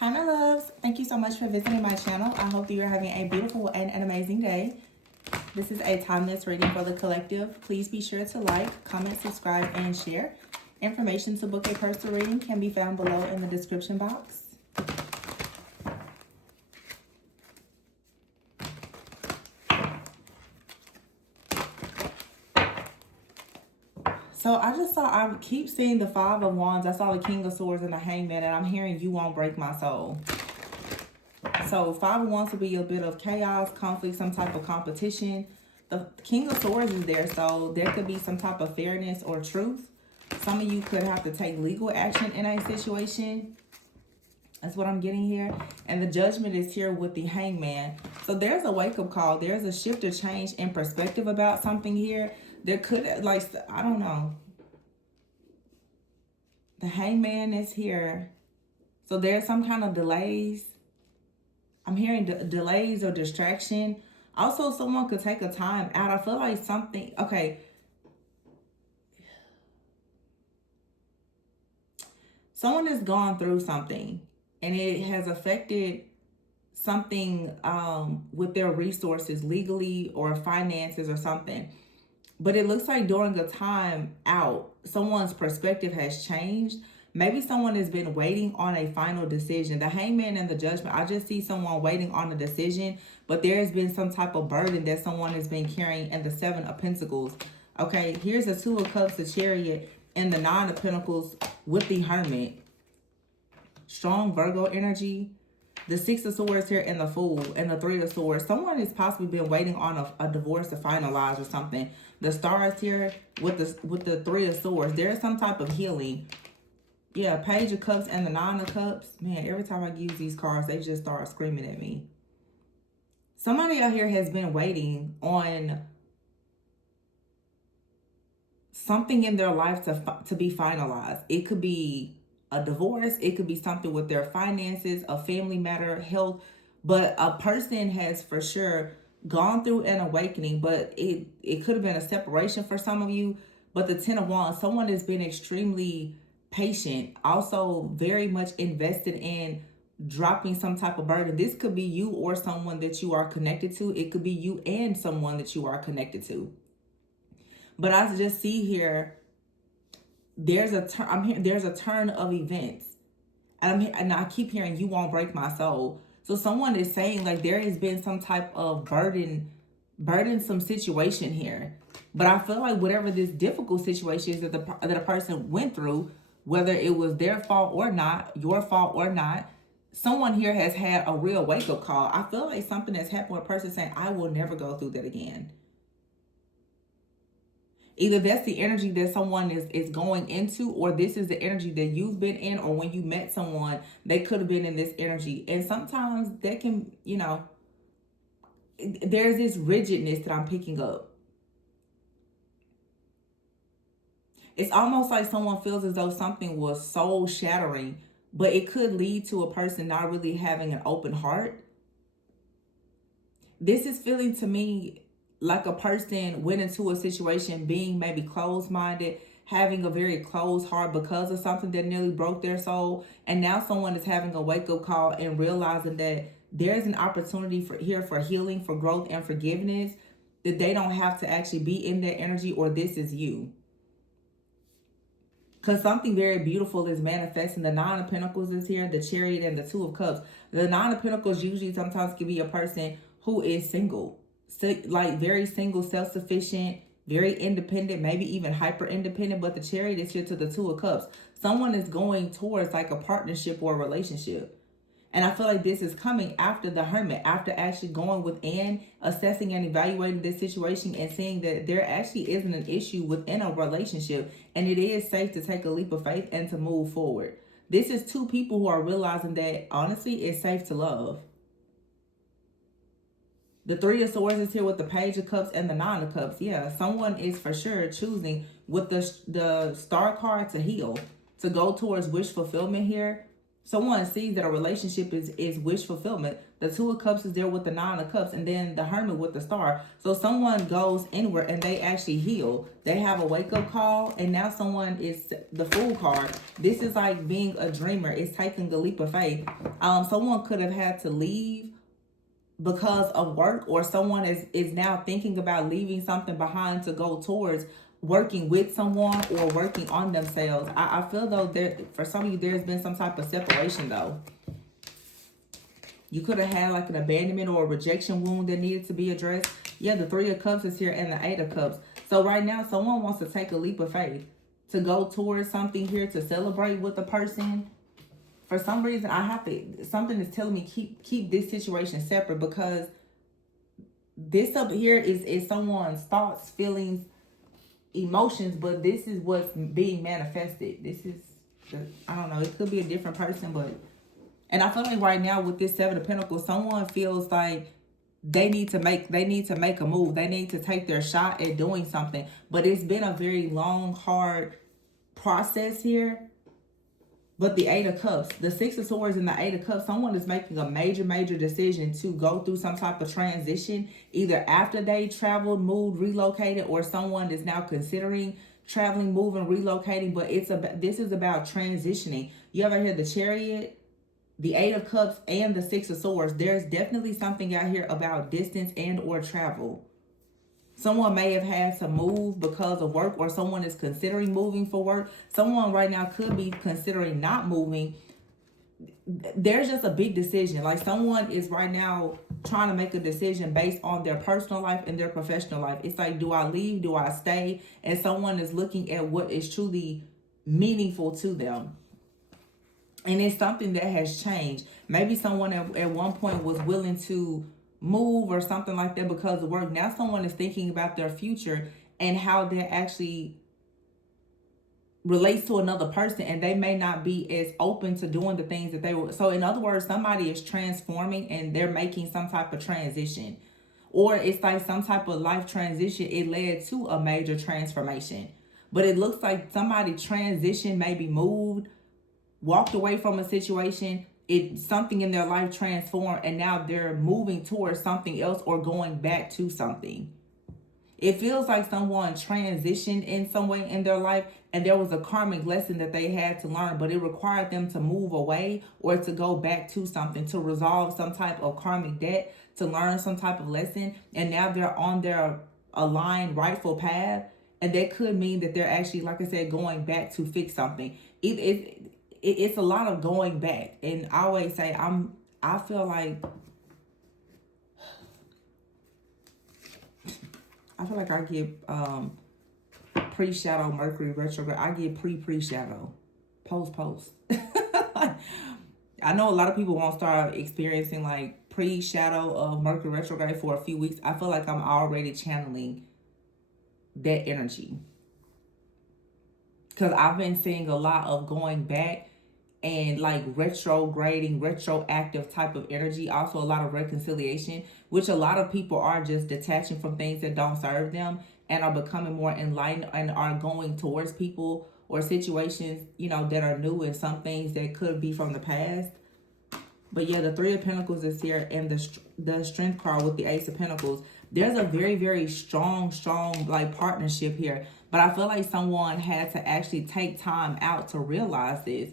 Hi, my loves. Thank you so much for visiting my channel. I hope that you're having a beautiful and an amazing day. This is a timeless reading for the collective. Please be sure to like, comment, subscribe, and share. Information to book a personal reading can be found below in the description box. So I keep seeing the Five of Wands. I saw the King of Swords and the Hangman, and I'm hearing you won't break my soul. So Five of Wands will be a bit of chaos, conflict, some type of competition. The King of Swords is there, so there could be some type of fairness or truth. Some of you could have to take legal action in a situation. That's what I'm getting here. And the Judgment is here with the Hangman. So there's a wake-up call. There's a shift or change in perspective about something here. There could, like, I don't know. The Hangman is here. So there's some kind of delays. I'm hearing delays or distraction. Also, someone could take a time out. I feel like something, okay. Someone has gone through something and it has affected something with their resources legally or finances or something. But it looks like during a time out, someone's perspective has changed. Maybe someone has been waiting on a final decision. The Hangman and the Judgment, I just see someone waiting on a decision, but there has been some type of burden that someone has been carrying, and the Seven of Pentacles. Okay, here's the Two of Cups, the Chariot, and the Nine of Pentacles with the Hermit. Strong Virgo energy. The Six of Swords here and the Fool and the Three of Swords. Someone has possibly been waiting on a divorce to finalize or something. The Stars here with the Three of Swords. There is some type of healing. Yeah, Page of Cups and the Nine of Cups. Man, every time I use these cards, they just start screaming at me. Somebody out here has been waiting on something in their life to be finalized. It could be a divorce. It could be something with their finances, a family matter, health. But a person has for sure gone through an awakening, but it could have been a separation for some of you. But the Ten of Wands, someone has been extremely patient, also very much invested in dropping some type of burden. This could be you or someone that you are connected to. It could be you and someone that you are connected to. But I just see here, there's a turn. There's a turn of events, and I keep hearing you won't break my soul. So someone is saying like there has been some type of burdensome situation here. But I feel like whatever this difficult situation is that a person went through, whether it was their fault or not, your fault or not, someone here has had a real wake-up call. I feel like something has happened with a person saying, I will never go through that again. Either that's the energy that someone is going into, or this is the energy that you've been in, or when you met someone, they could have been in this energy. And sometimes they can, there's this rigidness that I'm picking up. It's almost like someone feels as though something was soul shattering, but it could lead to a person not really having an open heart. This is feeling to me like a person went into a situation being maybe closed-minded, having a very closed heart because of something that nearly broke their soul. And now someone is having a wake-up call and realizing that there's an opportunity for healing, for growth, and forgiveness, that they don't have to actually be in that energy, or this is you. Because something very beautiful is manifesting. The Nine of Pentacles is here, the Chariot, and the Two of Cups. The Nine of Pentacles usually sometimes can be a person who is single. Like very single, self-sufficient, very independent, maybe even hyper independent. But the Chariot is here to the Two of Cups. Someone is going towards like a partnership or a relationship. And I feel like this is coming after the Hermit, after actually going within, assessing and evaluating this situation and seeing that there actually isn't an issue within a relationship. And it is safe to take a leap of faith and to move forward. This is two people who are realizing that, honestly, it's safe to love. The Three of Swords is here with the Page of Cups and the Nine of Cups. Yeah, someone is for sure choosing with the Star card to heal, to go towards wish fulfillment here. Someone sees that a relationship is wish fulfillment. The Two of Cups is there with the Nine of Cups, and then the Hermit with the Star. So someone goes inward and they actually heal. They have a wake up call, and now someone is the Fool card. This is like being a dreamer. It's taking a leap of faith. Someone could have had to leave because of work, or someone is now thinking about leaving something behind to go towards working with someone or working on themselves. I feel though there, for some of you, there's been some type of separation though. You could have had like an abandonment or a rejection wound that needed to be addressed. Yeah, the Three of Cups is here and the Eight of Cups. So right now, someone wants to take a leap of faith to go towards something here, to celebrate with a person. For some reason, I have to, something is telling me keep this situation separate, because this up here is someone's thoughts, feelings, emotions, but this is what's being manifested. This is, I don't know, it could be a different person, but, and I feel like right now with this Seven of Pentacles, someone feels like they need to make a move. They need to take their shot at doing something, but it's been a very long, hard process here. But the Eight of Cups, the Six of Swords and the Eight of Cups, someone is making a major decision to go through some type of transition, either after they traveled, moved, relocated, or someone is now considering traveling, moving, relocating. But this is about transitioning. You ever hear the Chariot, the Eight of Cups, and the Six of Swords? There's definitely something out here about distance and or travel. Someone may have had to move because of work, or someone is considering moving for work. Someone right now could be considering not moving. There's just a big decision. Like someone is right now trying to make a decision based on their personal life and their professional life. It's like, do I leave? Do I stay? And someone is looking at what is truly meaningful to them. And it's something that has changed. Maybe someone at one point was willing to move or something like that because of work. Now someone is thinking about their future and how that actually relates to another person, and they may not be as open to doing the things that they were. So in other words, somebody is transforming and they're making some type of transition, or it's like some type of life transition. It led to a major transformation, but it looks like somebody transitioned, maybe moved, walked away from a situation. Something in their life transformed, and now they're moving towards something else or going back to something. It feels like someone transitioned in some way in their life, and there was a karmic lesson that they had to learn, but it required them to move away or to go back to something, to resolve some type of karmic debt, to learn some type of lesson. And now they're on their aligned, rightful path. And that could mean that they're actually, like I said, going back to fix something. It's a lot of going back. And I always say, I feel like I get pre-shadow Mercury retrograde. I get pre-shadow. Post. I know a lot of people won't start experiencing like pre-shadow of Mercury retrograde for a few weeks. I feel like I'm already channeling that energy, because I've been seeing a lot of going back and like retrograding, retroactive type of energy. Also a lot of reconciliation, which a lot of people are just detaching from things that don't serve them and are becoming more enlightened and are going towards people or situations, that are new, and some things that could be from the past. But yeah, the Three of Pentacles is here, and the Strength card with the Ace of Pentacles. There's a very strong like partnership here. But I feel like someone had to actually take time out to realize this.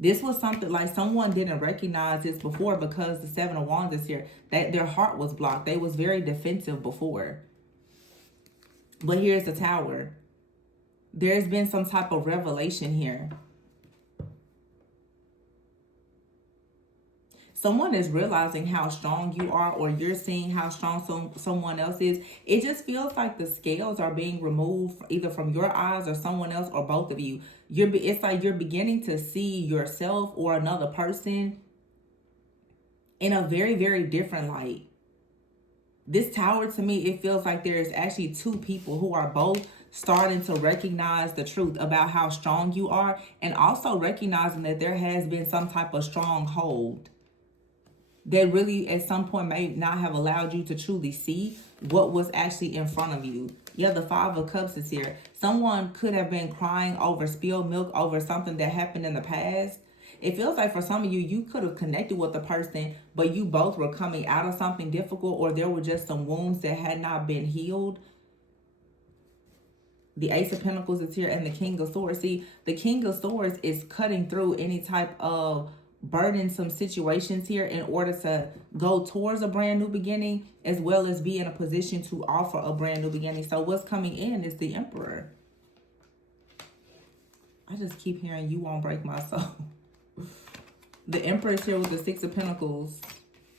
This was something like someone didn't recognize this before, because the Seven of Wands is here. That their heart was blocked. They was very defensive before. But here's the Tower. There's been some type of revelation here. Someone is realizing how strong you are, or you're seeing how strong someone else is. It just feels like the scales are being removed either from your eyes or someone else, or both of you. It's like you're beginning to see yourself or another person in a very different light. This Tower, to me, it feels like there's actually two people who are both starting to recognize the truth about how strong you are, and also recognizing that there has been some type of stronghold that really at some point may not have allowed you to truly see what was actually in front of you. Yeah, the Five of Cups is here. Someone could have been crying over spilled milk, over something that happened in the past. It feels like for some of you, you could have connected with the person, but you both were coming out of something difficult, or there were just some wounds that had not been healed. The Ace of Pentacles is here, and the King of Swords. See, the King of Swords is cutting through any type of burdensome situations here in order to go towards a brand new beginning, as well as be in a position to offer a brand new beginning. So what's coming in is the Emperor. I just keep hearing, you won't break my soul. The Emperor is here with the Six of Pentacles,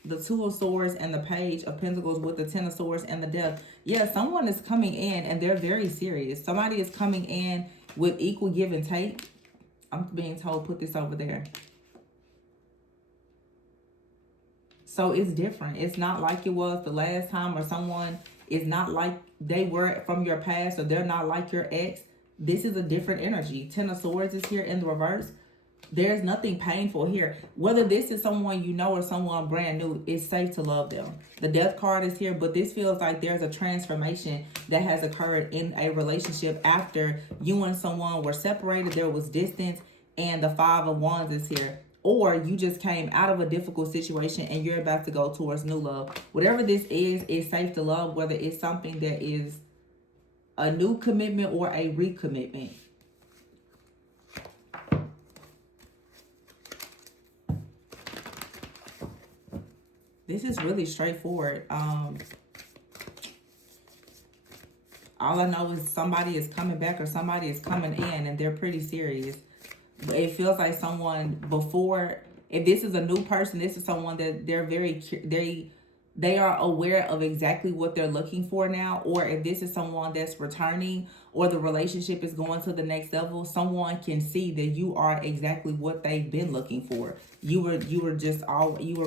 the Two of Swords, and the Page of Pentacles with the Ten of Swords and the Death. Yeah, someone is coming in and they're very serious. Somebody is coming in with equal give and take. I'm being told, put this over there. So it's different. It's not like it was the last time, or someone is not like they were from your past, or they're not like your ex. This is a different energy. Ten of Swords is here in the reverse. There's nothing painful here. Whether this is someone you know or someone brand new, it's safe to love them. The Death card is here, but this feels like there's a transformation that has occurred in a relationship after you and someone were separated. There was distance, and the Five of Wands is here. Or you just came out of a difficult situation and you're about to go towards new love. Whatever this is, it's safe to love, whether it's something that is a new commitment or a recommitment. This is really straightforward. All I know is somebody is coming back or somebody is coming in, and they're pretty serious. But it feels like someone before, if this is a new person, this is someone that they're they are aware of exactly what they're looking for now. Or if this is someone that's returning, or the relationship is going to the next level, someone can see that you are exactly what they've been looking for. You were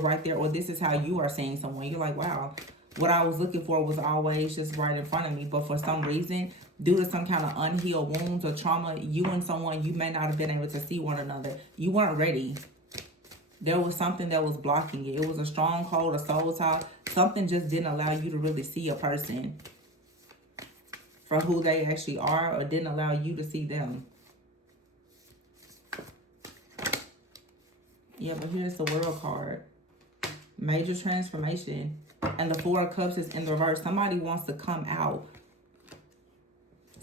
right there. Or this is how you are seeing someone. You're like, wow, what I was looking for was always just right in front of me. But for some reason, due to some kind of unhealed wounds or trauma, you and someone, you may not have been able to see one another. You weren't ready. There was something that was blocking it. It was a stronghold, a soul tie. Something just didn't allow you to really see a person for who they actually are, or didn't allow you to see them. Yeah, but here's the World card. Major transformation. And the Four of Cups is in the reverse. Somebody wants to come out.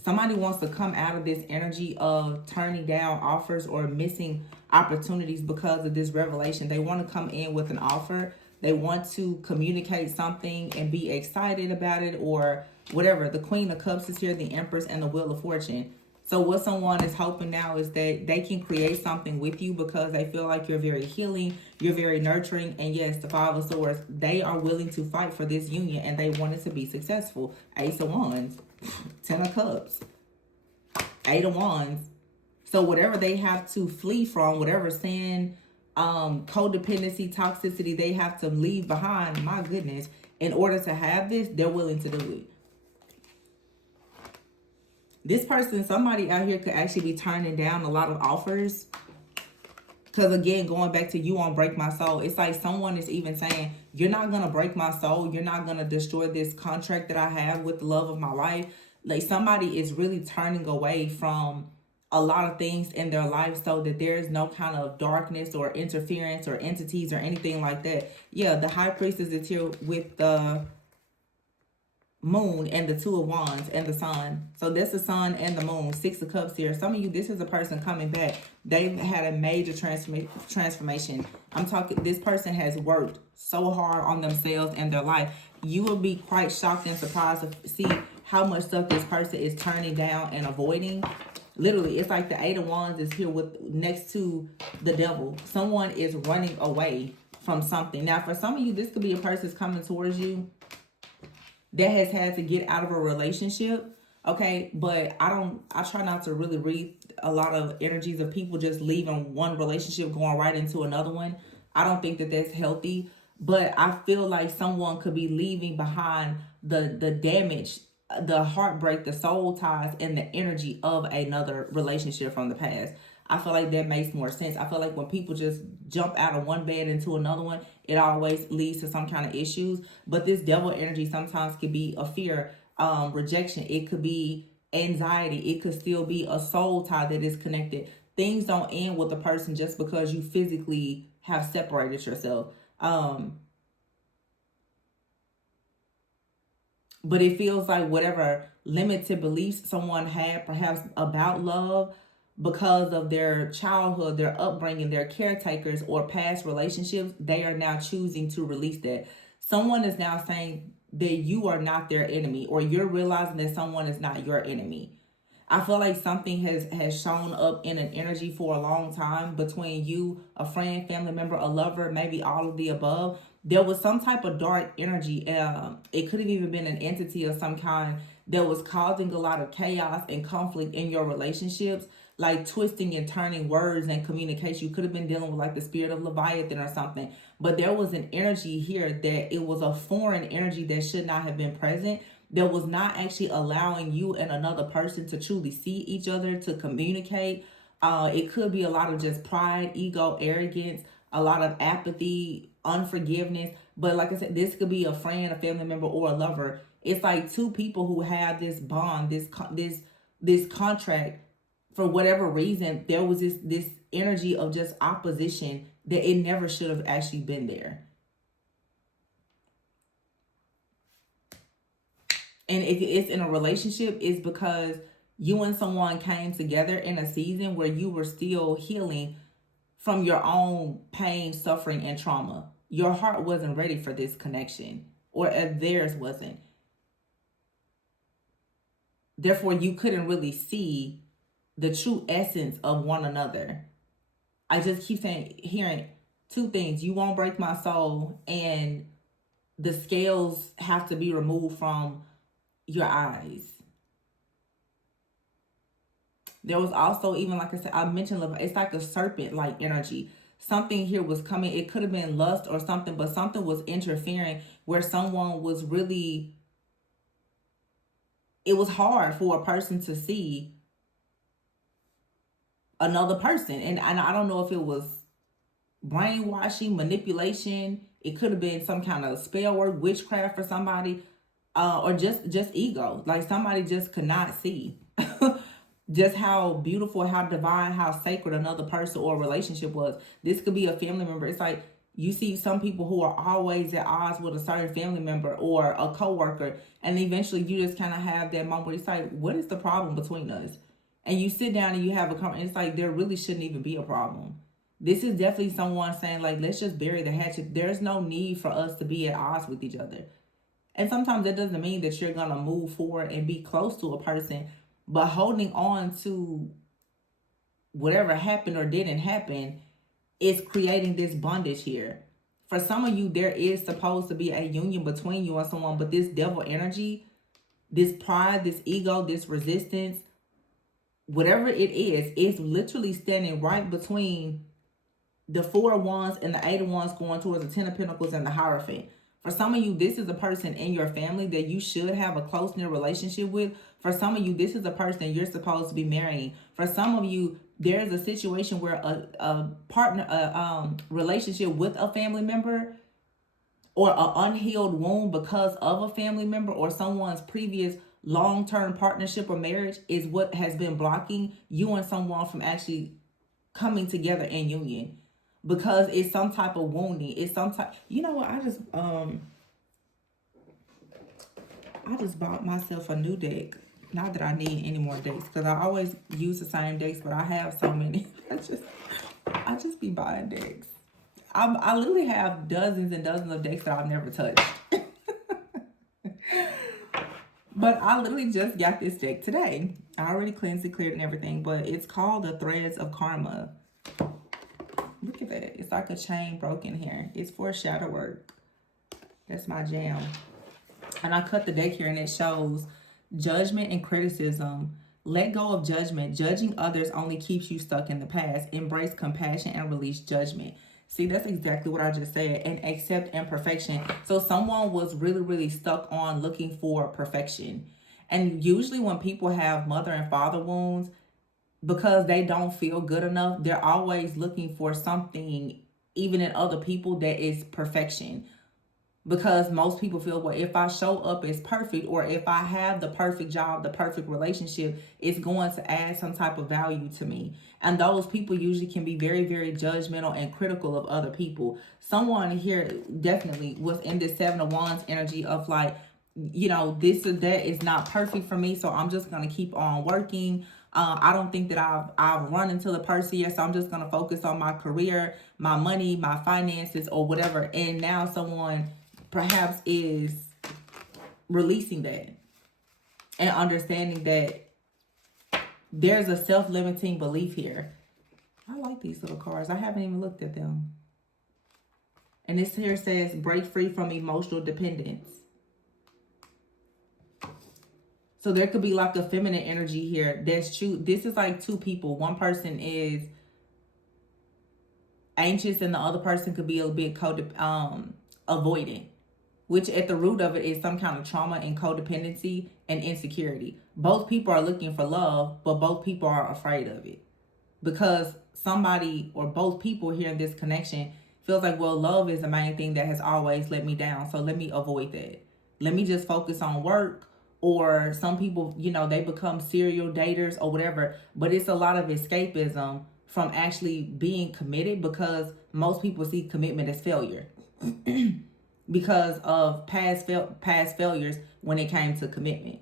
Somebody wants to come out of this energy of turning down offers or missing opportunities because of this revelation. They want to come in with an offer. They want to communicate something and be excited about it, or whatever. The Queen of Cups is here, the Empress, and the Wheel of Fortune. So what someone is hoping now is that they can create something with you because they feel like you're very healing, you're very nurturing. And yes, the Five of Swords, they are willing to fight for this union and they want it to be successful. Ace of Wands, Ten of Cups, Eight of Wands. So whatever they have to flee from, whatever sin, codependency, toxicity they have to leave behind, my goodness, in order to have this, they're willing to do it. This person, somebody out here could actually be turning down a lot of offers. Because again, going back to you won't break my soul. It's like someone is even saying, you're not going to break my soul. You're not going to destroy this contract that I have with the love of my life. Like somebody is really turning away from a lot of things in their life so that there is no kind of darkness or interference or entities or anything like that. Yeah, the High Priestess is here with the Moon and the Two of Wands and the Sun. So that's the Sun and the Moon. Six of Cups here. Some of you, this is a person coming back. They've had a major transformation. I'm talking, this person has worked so hard on themselves and their life. You will be quite shocked and surprised to see how much stuff this person is turning down and avoiding. Literally, it's like the Eight of Wands is here with next to the Devil. Someone is running away from something. Now, for some of you, this could be a person that's coming towards you that has had to get out of a relationship, okay? But I try not to really read a lot of energies of people just leaving one relationship, going right into another one. I don't think that that's healthy, but I feel like someone could be leaving behind the damage, the heartbreak, the soul ties, and the energy of another relationship from the past. I feel like that makes more sense. I feel like when people just jump out of one bed into another one, it always leads to some kind of issues. But this devil energy sometimes could be a fear, rejection. It could be anxiety. It could still be a soul tie that is connected. things don't end with a person just because you physically have separated yourself. But it feels like whatever limited beliefs someone had perhaps about love because of their childhood, their upbringing, their caretakers, or past relationships, they are now choosing to release that. Someone is now saying that you are not their enemy, or you're realizing that someone is not your enemy. I feel like something has shown up in an energy for a long time between you, a friend, family member, a lover, maybe all of the above. There was some type of dark energy. It could have even been an entity of some kind that was causing a lot of chaos and conflict in your relationships, like twisting and turning words and communication. You could have been dealing with like the spirit of Leviathan or something. But there was an energy here that it was a foreign energy that should not have been present, that was not actually allowing you and another person to truly see each other, to communicate. It could be a lot of just pride, ego, arrogance, a lot of apathy, unforgiveness. But like I said, this could be a friend, a family member, or a lover. It's like two people who have this bond, this contract. For whatever reason, there was this energy of just opposition that it never should have actually been there. And if it's in a relationship, it's because you and someone came together in a season where you were still healing from your own pain, suffering, and trauma. Your heart wasn't ready for this connection, or theirs wasn't. Therefore, you couldn't really see the true essence of one another. I just keep saying, hearing two things: you won't break my soul, and the scales have to be removed from your eyes. There was also, even like I said, I mentioned, it's like a serpent like energy. Something here was coming. It could have been lust or something, but something was interfering where someone was really, it was hard for a person to see another person. And I don't know if it was brainwashing, manipulation. It could have been some kind of spell work, witchcraft for somebody, or just ego. Like somebody just could not see just how beautiful, how divine, how sacred another person or relationship was. This could be a family member. It's like you see some people who are always at odds with a certain family member or a coworker, and eventually you just kind of have that moment where it's like, what is the problem between us? And you sit down and you have a conversation. It's like there really shouldn't even be a problem. This is definitely someone saying like, let's just bury the hatchet. There's no need for us to be at odds with each other. And sometimes that doesn't mean that you're gonna move forward and be close to a person, but holding on to whatever happened or didn't happen is creating this bondage here. For some of you, there is supposed to be a union between you and someone, but this devil energy, this pride, this ego, this resistance, whatever it is literally standing right between the Four of Wands and the Eight of Wands, going towards the Ten of Pentacles and the Hierophant. For some of you, this is a person in your family that you should have a close-knit relationship with. For some of you, this is a person you're supposed to be marrying. For some of you, there's a situation where a partner, a relationship with a family member, or an unhealed wound because of a family member or someone's previous long-term partnership or marriage is what has been blocking you and someone from actually coming together in union, because it's some type of wounding. It's some type, you know what, I just bought myself a new deck. Not that I need any more decks, because I always use the same decks, but I have so many. I just be buying decks. I literally have dozens and dozens of decks that I've never touched. But I literally just got this deck today. I already cleansed it, cleared, and everything, but it's called the Threads of Karma. Look at that. It's like a chain broken here. It's for shadow work. That's my jam. And I cut the deck here and it shows judgment and criticism. Let go of judgment. Judging others only keeps you stuck in the past. Embrace compassion and release judgment. See, that's exactly what I just said. And accept imperfection. So someone was really, really stuck on looking for perfection. And usually when people have mother and father wounds, because they don't feel good enough, they're always looking for something, even in other people, that is perfection. Because most people feel, well, if I show up as perfect, or if I have the perfect job, the perfect relationship, it's going to add some type of value to me. And those people usually can be very, very judgmental and critical of other people. Someone here definitely was in this Seven of Wands energy of like, this or that is not perfect for me, so I'm just gonna keep on working. I don't think that I've run into the person yet, so I'm just gonna focus on my career, my money, my finances, or whatever. And now someone perhaps is releasing that and understanding that there's a self-limiting belief here. I like these little cards. I haven't even looked at them. And this here says break free from emotional dependence. So there could be like a feminine energy here. That's true. This is like two people. One person is anxious and the other person could be a bit avoidant, which at the root of it is some kind of trauma and codependency and insecurity. Both people are looking for love, but both people are afraid of it, because somebody or both people here in this connection feels like, well, love is the main thing that has always let me down, so let me avoid that. Let me just focus on work. Or some people, they become serial daters or whatever, but it's a lot of escapism from actually being committed, because most people see commitment as failure because of past failures when it came to commitment.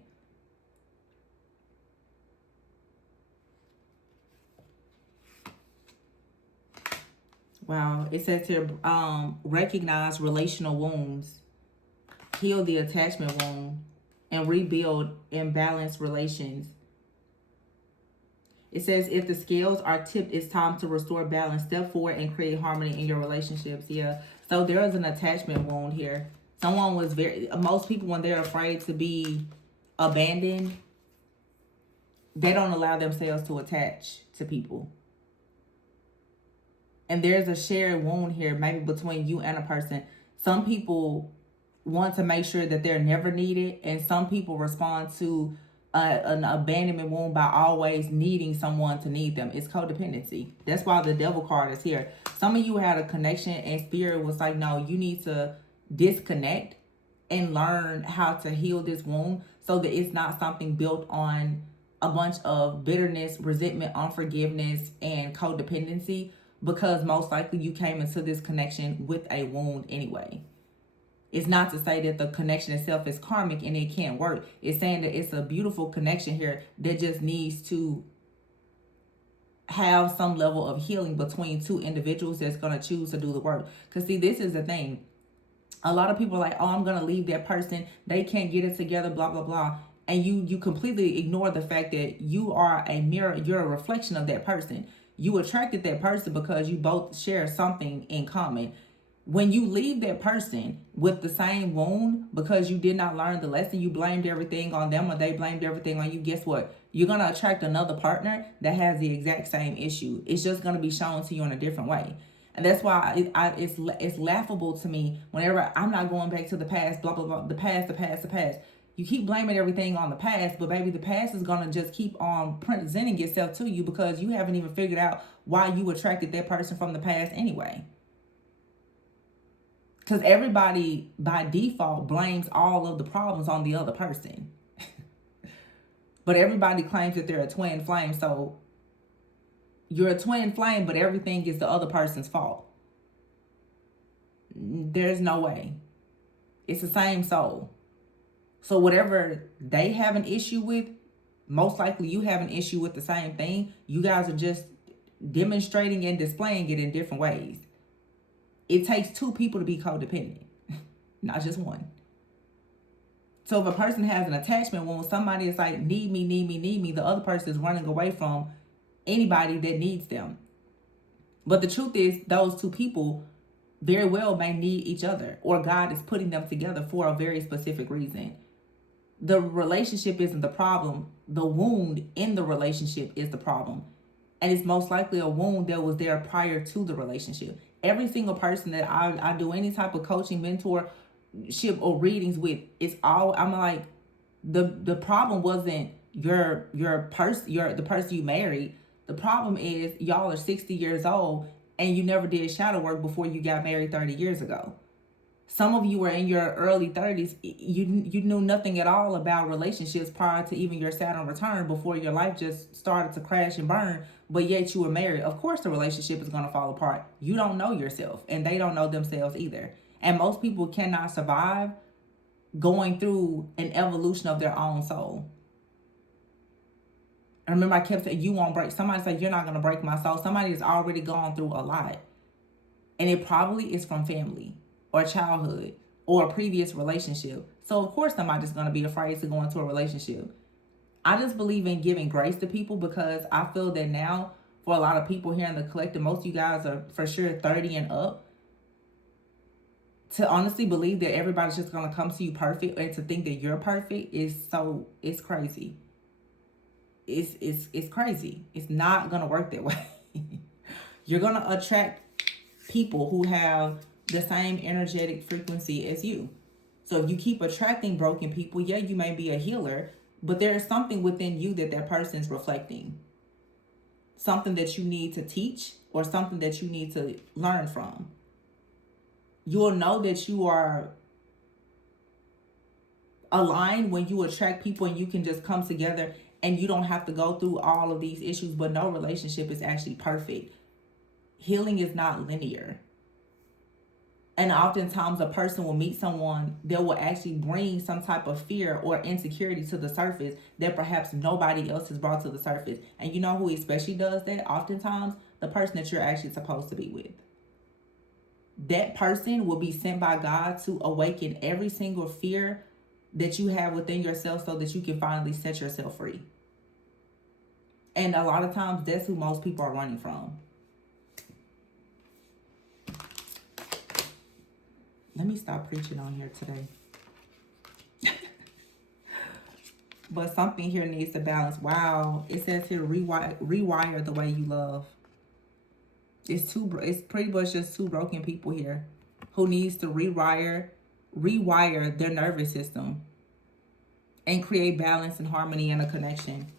Wow, it says here, recognize relational wounds, heal the attachment wound, and rebuild imbalanced relations. It says if the scales are tipped, it's time to restore balance. Step forward and create harmony in your relationships. Yeah. So there is an attachment wound here. Someone was most people, when they're afraid to be abandoned, they don't allow themselves to attach to people. And there's a shared wound here, maybe between you and a person. Some people want to make sure that they're never needed, and some people respond to an abandonment wound by always needing someone to need them. It's codependency. That's why the devil card is here. Some of you had a connection and spirit was like, no, you need to disconnect and learn how to heal this wound so that it's not something built on a bunch of bitterness, resentment, unforgiveness, and codependency, because most likely you came into this connection with a wound anyway. It's not to say that the connection itself is karmic and it can't work. It's saying that it's a beautiful connection here that just needs to have some level of healing between two individuals that's going to choose to do the work. Because see, this is the thing. A lot of people are like, oh, I'm going to leave that person. They can't get it together, blah, blah, blah. And you completely ignore the fact that you are a mirror. You're a reflection of that person. You attracted that person because you both share something in common. When you leave that person with the same wound because you did not learn the lesson, you blamed everything on them or they blamed everything on you, guess what? You're going to attract another partner that has the exact same issue. It's just going to be shown to you in a different way. And that's why it's laughable to me whenever I'm not going back to the past, blah, blah, blah, the past. You keep blaming everything on the past, but baby, the past is going to just keep on presenting itself to you because you haven't even figured out why you attracted that person from the past anyway. Because everybody, by default, blames all of the problems on the other person. But everybody claims that they're a twin flame. So you're a twin flame, but everything is the other person's fault. There's no way. It's the same soul. So whatever they have an issue with, most likely you have an issue with the same thing. You guys are just demonstrating and displaying it in different ways. It takes two people to be codependent, not just one. So if a person has an attachment wound, somebody is like, need me. The other person is running away from anybody that needs them. But the truth is, those two people very well may need each other, or God is putting them together for a very specific reason. The relationship isn't the problem. The wound in the relationship is the problem. And it's most likely a wound that was there prior to the relationship. Every single person that I do any type of coaching, mentorship, or readings with, it's all, I'm like, the problem wasn't the person you married. The problem is y'all are 60 years old and you never did shadow work before you got married 30 years ago. Some of you were in your early 30s. You knew nothing at all about relationships prior to even your Saturn return, before your life just started to crash and burn, but yet you were married. Of course the relationship is going to fall apart. You don't know yourself, and they don't know themselves either. And most people cannot survive going through an evolution of their own soul. I remember I kept saying, you won't break. Somebody said, you're not going to break my soul. Somebody has already gone through a lot. And it probably is from family or childhood or a previous relationship. So of course somebody's going to be afraid to go into a relationship. I just believe in giving grace to people, because I feel that now, for a lot of people here in the collective, most of you guys are for sure 30 and up. To honestly believe that everybody's just going to come to you perfect, and to think that you're perfect, it's crazy. It's crazy. It's not going to work that way. You're going to attract people who have the same energetic frequency as you. So if you keep attracting broken people, yeah, you may be a healer, but there is something within you that person is reflecting. Something that you need to teach, or something that you need to learn from. You'll know that you are aligned when you attract people and you can just come together and you don't have to go through all of these issues. But no relationship is actually perfect. Healing is not linear. And oftentimes a person will meet someone that will actually bring some type of fear or insecurity to the surface that perhaps nobody else has brought to the surface. And you know who especially does that? Oftentimes, the person that you're actually supposed to be with. That person will be sent by God to awaken every single fear that you have within yourself, so that you can finally set yourself free. And a lot of times, that's who most people are running from. Let me stop preaching on here today. But something here needs to balance. Wow. It says here, rewire the way you love. It's pretty much just two broken people here who needs to rewire their nervous system and create balance and harmony and a connection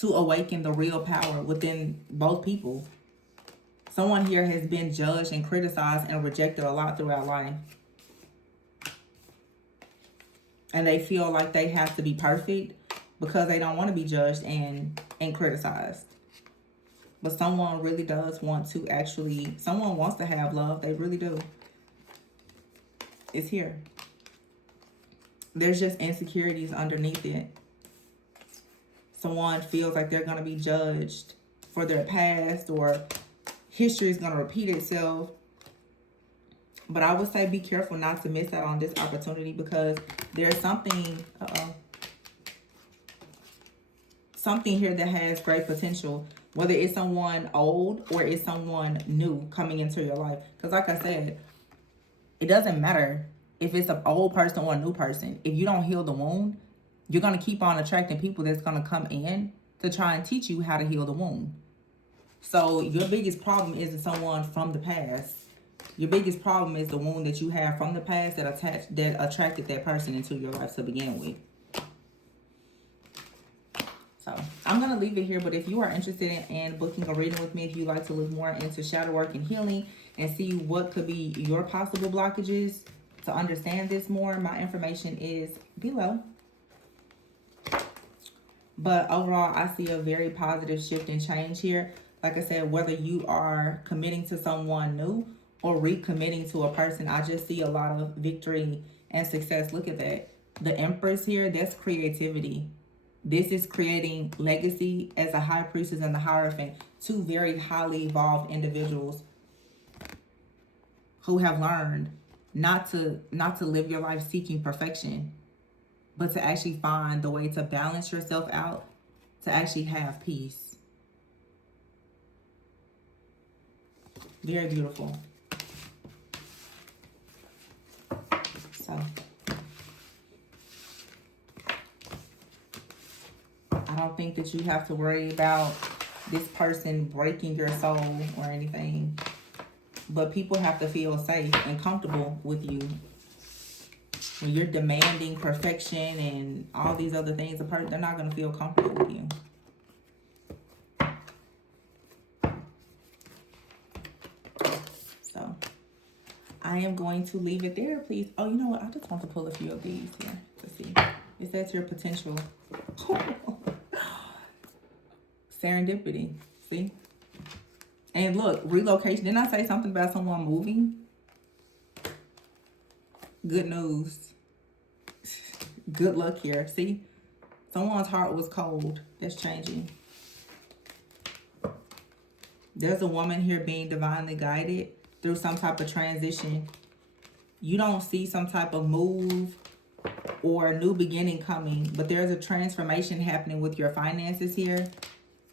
to awaken the real power within both people. Someone here has been judged and criticized and rejected a lot throughout life. And they feel like they have to be perfect because they don't want to be judged and criticized. But someone really does want to someone wants to have love. They really do. It's here. There's just insecurities underneath it. Someone feels like they're going to be judged for their past, or history is going to repeat itself. But I would say be careful not to miss out on this opportunity, because there's something here that has great potential, whether it's someone old or it's someone new coming into your life. Because like I said, it doesn't matter if it's an old person or a new person. If you don't heal the wound, you're going to keep on attracting people that's going to come in to try and teach you how to heal the wound. So your biggest problem isn't someone from the past. Your biggest problem is the wound that you have from the past that attracted that person into your life to begin with. So I'm going to leave it here. But if you are interested in booking a reading with me, if you'd like to look more into shadow work and healing and see what could be your possible blockages to understand this more, my information is below. But overall, I see a very positive shift and change here. Like I said, whether you are committing to someone new or recommitting to a person, I just see a lot of victory and success. Look at that. The Empress here, that's creativity. This is creating legacy as a high priestess and the Hierophant. Two very highly evolved individuals who have learned not to live your life seeking perfection, but to actually find the way to balance yourself out, to actually have peace. Very beautiful. So I don't think that you have to worry about this person breaking your soul or anything. But people have to feel safe and comfortable with you. When you're demanding perfection and all these other things, they're not going to feel comfortable with you. So I am going to leave it there, please. Oh, you know what? I just want to pull a few of these here to see. Is that your potential? Serendipity. See? And look, relocation. Didn't I say something about someone moving? Good news. Good luck here. See? Someone's heart was cold. That's changing. There's a woman here being divinely guided through some type of transition. You don't see some type of move or a new beginning coming, but there's a transformation happening with your finances here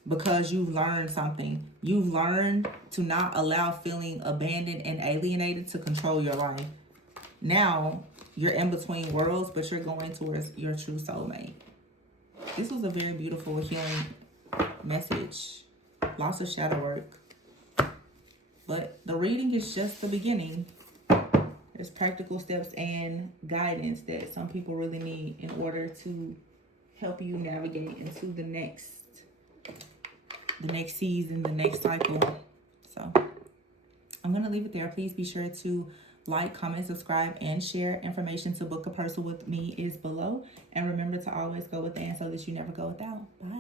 because you've learned something. You've learned to not allow feeling abandoned and alienated to control your life. Now, you're in between worlds, but you're going towards your true soulmate. This was a very beautiful healing message. Lots of shadow work. But the reading is just the beginning. There's practical steps and guidance that some people really need in order to help you navigate into the next season, the next cycle. So I'm going to leave it there. Please be sure to like, comment, subscribe, and share. Information to book a person with me is below. And remember to always go within so that you never go without. Bye.